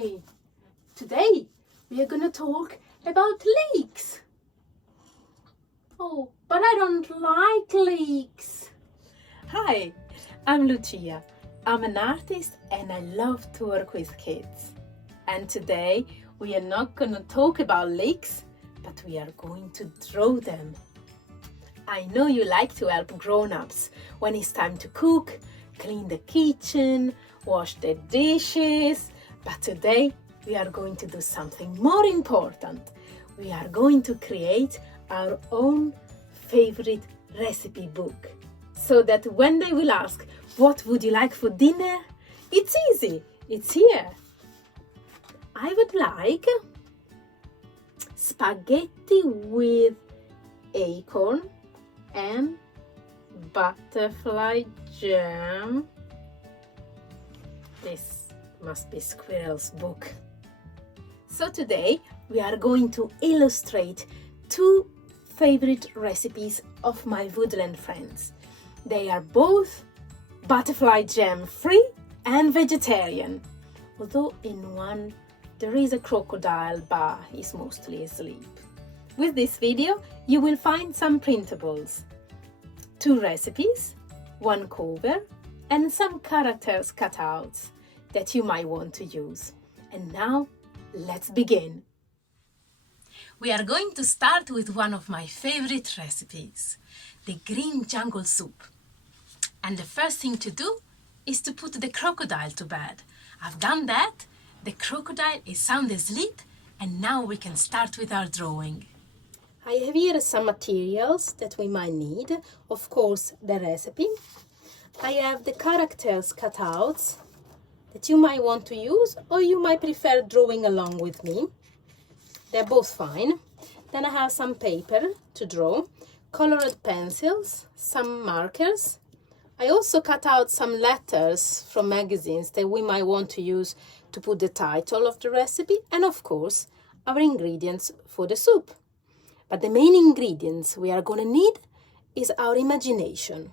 Hi! Today we are going to talk about leeks. Oh, but I don't like leeks. Hi, I'm Lucia. I'm an artist and I love to work with kids. And today we are not going to talk about leeks, but we are going to draw them. I know you like to help grown-ups when it's time to cook, clean the kitchen, wash the dishes, but today we are going to do something more important. We are going to create our own favorite recipe book, so that when they will ask, what would you like for dinner? It's easy, it's here. I would like spaghetti with acorn and butterfly jam. This must be Squirrel's book. So today we are going to illustrate two favorite recipes of my woodland friends. They are both butterfly jam free and vegetarian, although in one there is a crocodile, but he's mostly asleep. With this video you will find some printables, two recipes, one cover, and some characters cutouts that you might want to use. And now let's begin. We are going to start with one of my favorite recipes, the green jungle soup. And the first thing to do is to put the crocodile to bed. I've done that. The crocodile is sound asleep, and now we can start with our drawing. I have here some materials that we might need. Of course, the recipe. I have the characters cutouts that you might want to use, or you might prefer drawing along with me. They're both fine. Then I have some paper to draw, colored pencils, some markers. I also cut out some letters from magazines that we might want to use to put the title of the recipe, and of course our ingredients for the soup. But the main ingredients we are going to need is our imagination,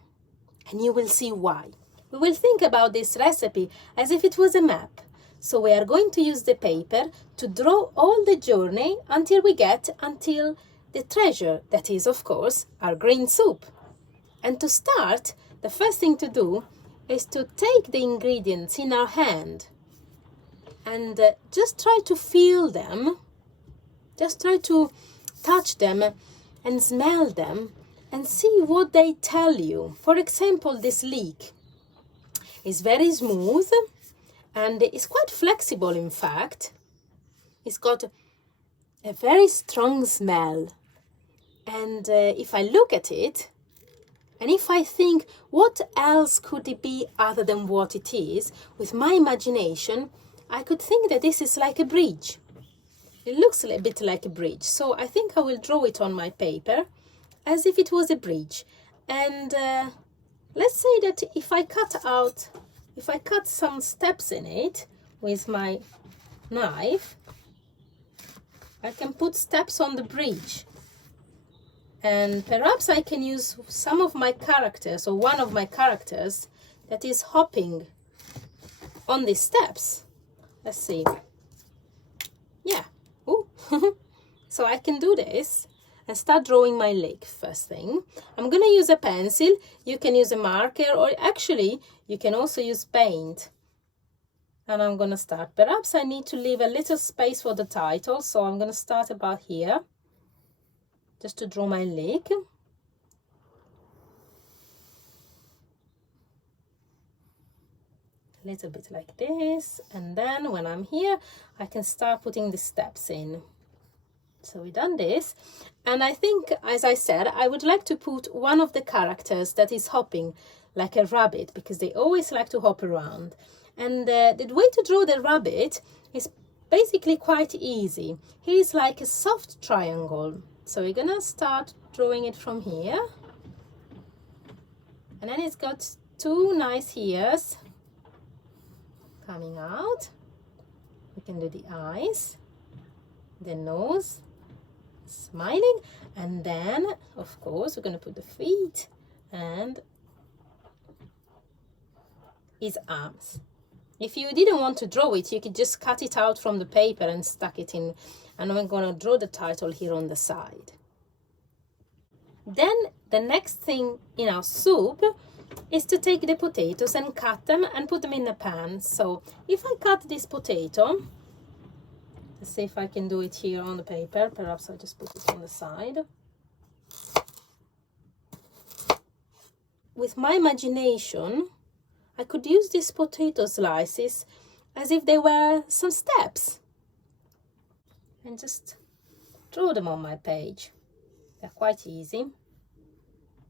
and you will see why. We will think about this recipe as if it was a map. So we are going to use the paper to draw all the journey until we get until the treasure, that is, of course, our green soup. And to start, the first thing to do is to take the ingredients in our hand and just try to feel them. Just try to touch them and smell them and see what they tell you. For example, this leek is very smooth and it's quite flexible, in fact. It's got a very strong smell. And if I look at it, and if I think, what else could it be other than what it is, with my imagination, I could think that this is like a bridge. It looks a bit like a bridge. So I think I will draw it on my paper as if it was a bridge. And let's say that if I cut some steps in it with my knife, I can put steps on the bridge. And perhaps I can use some of my characters, or one of my characters, that is hopping on these steps. Let's see. Yeah. Ooh. So I can do this and start drawing my lake first thing. I'm going to use a pencil. You can use a marker, or actually you can also use paint. And I'm going to start. Perhaps I need to leave a little space for the title, so I'm going to start about here, just to draw my lake. A little bit like this, and then when I'm here I can start putting the steps in. So we've done this, and I think, as I said, I would like to put one of the characters that is hopping like a rabbit, because they always like to hop around. And the way to draw the rabbit is basically quite easy. Here's like a soft triangle. So we're gonna start drawing it from here, and then it's got two nice ears coming out. We can do the eyes, the nose, smiling, and then of course we're going to put the feet and his arms. If you didn't want to draw it, you could just cut it out from the paper and stuck it in. And I'm going to draw the title here on the side. Then the next thing in our soup is to take the potatoes and cut them and put them in a pan. So if I cut this potato, let's see if I can do it here on the paper. Perhaps I'll just put it on the side. With my imagination, I could use these potato slices as if they were some steps. And just draw them on my page. They're quite easy.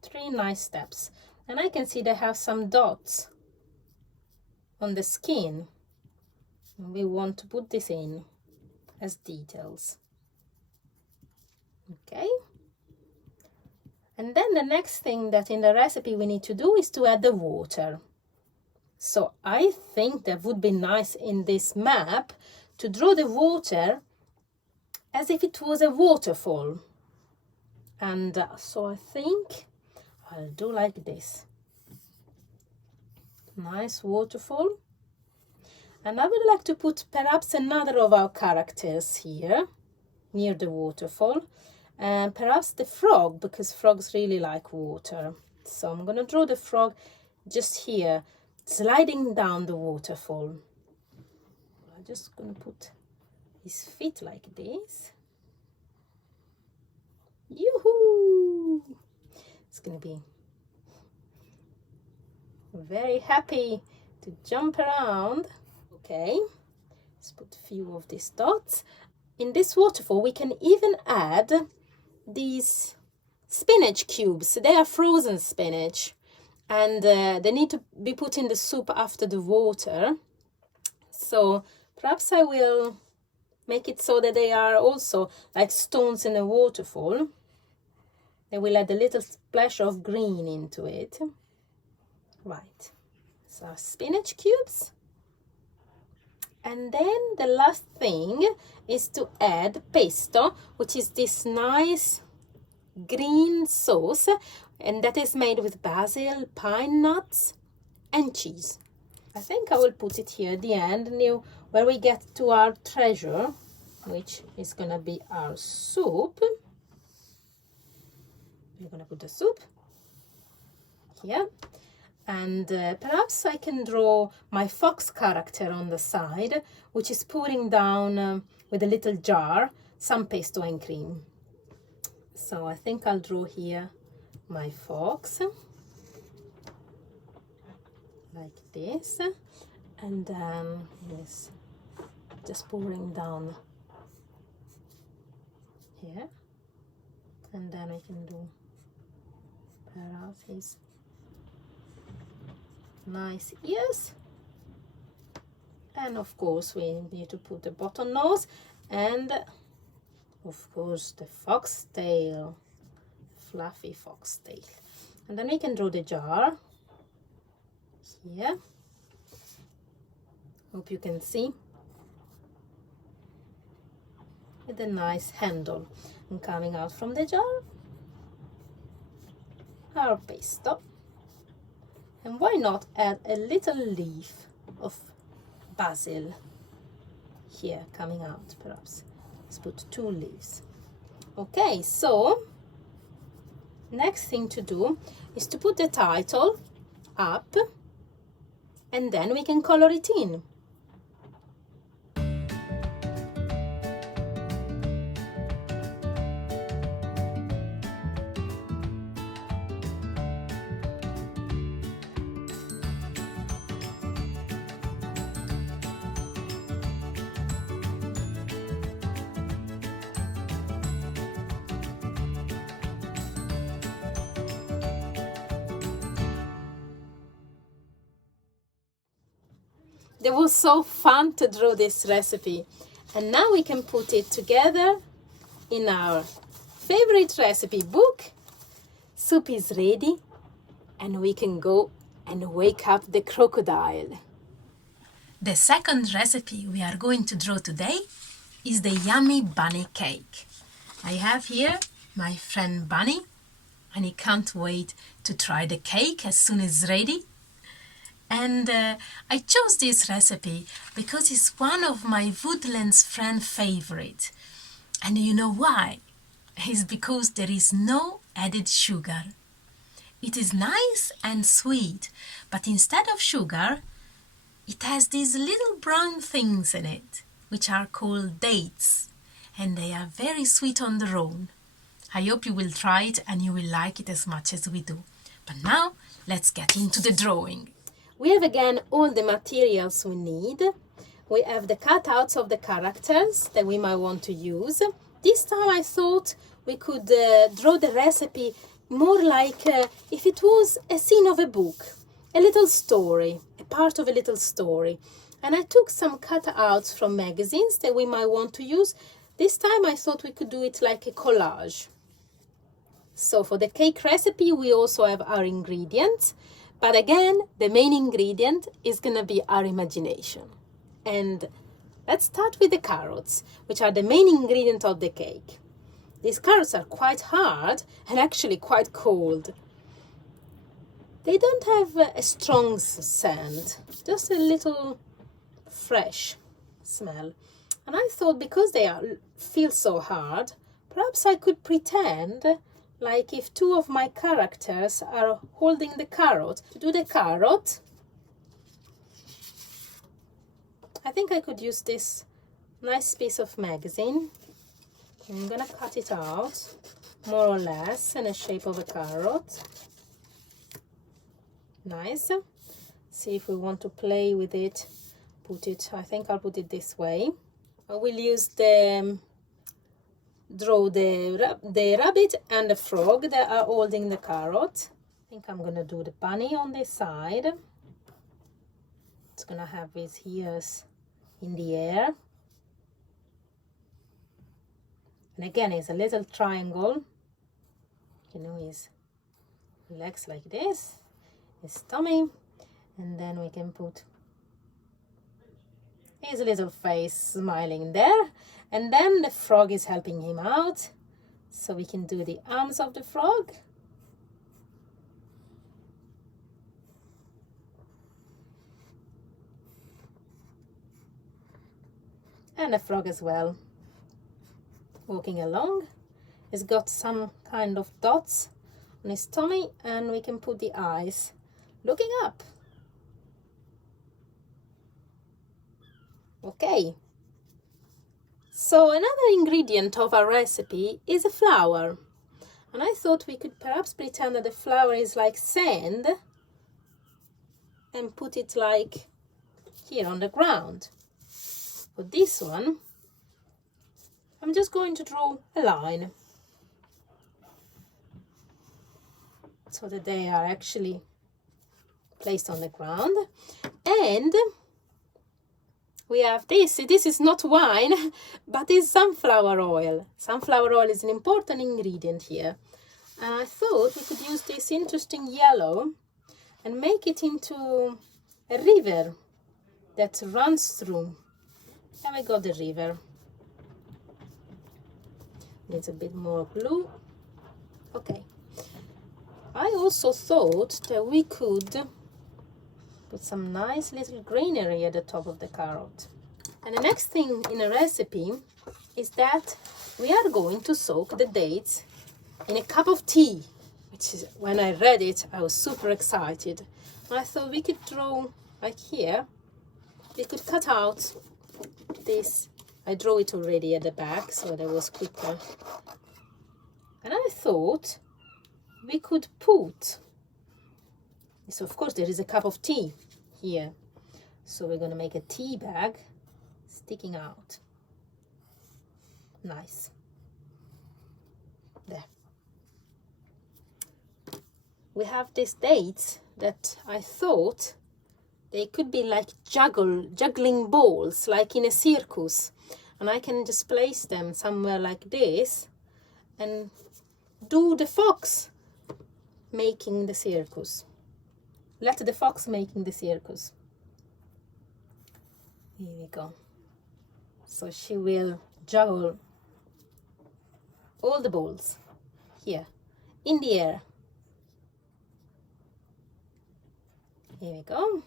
3 nice steps. And I can see they have some dots on the skin. And we want to put this in as details. Okay. And then the next thing that in the recipe we need to do is to add the water. So I think that would be nice in this map to draw the water as if it was a waterfall. And so I think I'll do like this. Nice waterfall. And I would like to put perhaps another of our characters here near the waterfall. And perhaps the frog, because frogs really like water. So I'm going to draw the frog just here, sliding down the waterfall. I'm just going to put his feet like this. Yoo-hoo! It's going to be very happy to jump around. Okay, let's put a few of these dots. In this waterfall, we can even add these spinach cubes. They are frozen spinach, and they need to be put in the soup after the water. So perhaps I will make it so that they are also like stones in a waterfall. They will add a little splash of green into it. Right, so spinach cubes. And then the last thing is to add pesto, which is this nice green sauce, and that is made with basil, pine nuts, and cheese. I think I will put it here at the end, where we get to our treasure, which is going to be our soup. We're going to put the soup here. And perhaps I can draw my fox character on the side, which is pouring down with a little jar some pesto and cream. So I think I'll draw here my fox, like this. And then yes, just pouring down here. And then I can do perhaps his nice ears, and of course we need to put the bottom nose, and of course the foxtail, fluffy foxtail. And then we can draw the jar here. Hope you can see, with a nice handle, and coming out from the jar our pesto. And why not add a little leaf of basil here coming out, perhaps. Let's put 2 leaves. Okay, so next thing to do is to put the title up, and then we can color it in. It was so fun to draw this recipe, and now we can put it together in our favorite recipe book. Soup is ready, and we can go and wake up the crocodile. The second recipe we are going to draw today is the yummy bunny cake. I have here my friend Bunny, and he can't wait to try the cake as soon as it's ready. And I chose this recipe because it's one of my Woodlands friend favorite. And you know why? It's because there is no added sugar. It is nice and sweet, but instead of sugar, it has these little brown things in it, which are called dates, and they are very sweet on their own. I hope you will try it and you will like it as much as we do. But now, let's get into the drawing. We have again all the materials we need. We have the cutouts of the characters that we might want to use. This time I thought we could draw the recipe more like if it was a scene of a book, a little story, a part of a little story. And I took some cutouts from magazines that we might want to use. This time I thought we could do it like a collage. So for the cake recipe, we also have our ingredients. But again, the main ingredient is going to be our imagination. And let's start with the carrots, which are the main ingredient of the cake. These carrots are quite hard and actually quite cold. They don't have a strong scent, just a little fresh smell. And I thought because they feel so hard, perhaps I could pretend like if two of my characters are holding the carrot. To do the carrot, I think I could use this nice piece of magazine. I'm gonna cut it out, more or less, in the shape of a carrot. Nice. See if we want to play with it, I think I'll put it this way. I will use draw the rabbit and the frog that are holding the carrot. I think I'm gonna do the bunny on this side. It's gonna have his ears in the air. And again, it's a little triangle. You know, his legs like this, his tummy, and then we can put his little face smiling there. And then the frog is helping him out. So we can do the arms of the frog. And the frog as well. Walking along. He's got some kind of dots on his tummy, and we can put the eyes looking up. Okay. So another ingredient of our recipe is a flower. And I thought we could perhaps pretend that the flower is like sand and put it like here on the ground. For this one, I'm just going to draw a line so that they are actually placed on the ground. And we have this is not wine, but it's sunflower oil. Sunflower oil is an important ingredient here. And I thought we could use this interesting yellow and make it into a river that runs through. And we got the river. Needs a bit more glue. Okay. I also thought that we could put some nice little greenery at the top of the carrot. And the next thing in a recipe is that we are going to soak the dates in a cup of tea, which is, when I read it, I was super excited. And I thought we could draw, like here, we could cut out this. I drew it already at the back, so that was quicker. And I thought we could put, so of course there is a cup of tea here. So we're going to make a tea bag sticking out. Nice. There. We have these dates that I thought they could be like juggling balls, like in a circus. And I can just place them somewhere like this and do the fox making the circus. Let the fox making the circus. Here we go. So she will juggle all the balls here in the air. Here we go.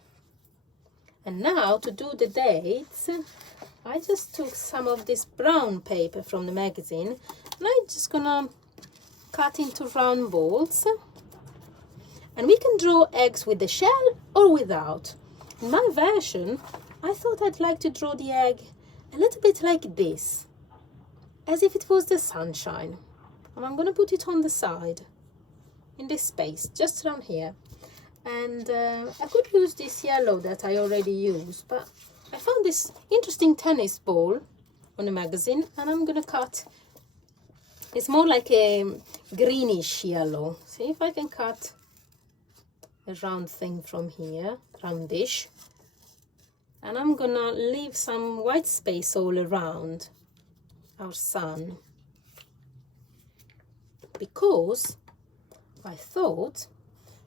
And now to do the dates, I just took some of this brown paper from the magazine and I'm just gonna cut into round balls. And we can draw eggs with the shell or without. In my version, I thought I'd like to draw the egg a little bit like this, as if it was the sunshine. And I'm gonna put it on the side, in this space, just around here. And I could use this yellow that I already used, but I found this interesting tennis ball on the magazine and I'm gonna cut. It's more like a greenish yellow. See if I can cut a round thing from here, roundish. And I'm gonna leave some white space all around our sun, because I thought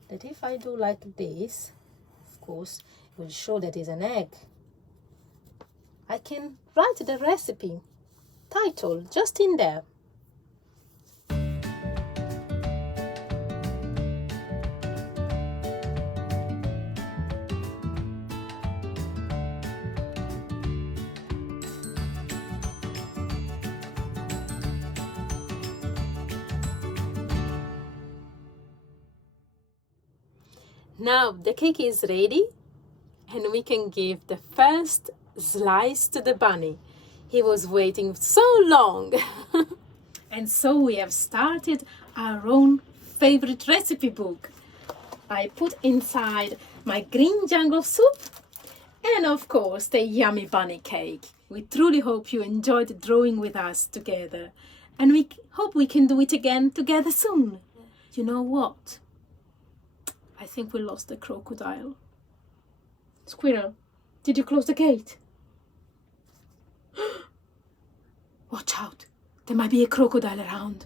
that if I do like this, of course, it will show that it's an egg. I can write the recipe title just in there. Now the cake is ready and we can give the first slice to the bunny. He was waiting so long. And so we have started our own favorite recipe book. I put inside my green jungle soup and of course the yummy bunny cake. We truly hope you enjoyed drawing with us together and we hope we can do it again together soon. You know what? I think we lost the crocodile. Squirrel, did you close the gate? Watch out, there might be a crocodile around.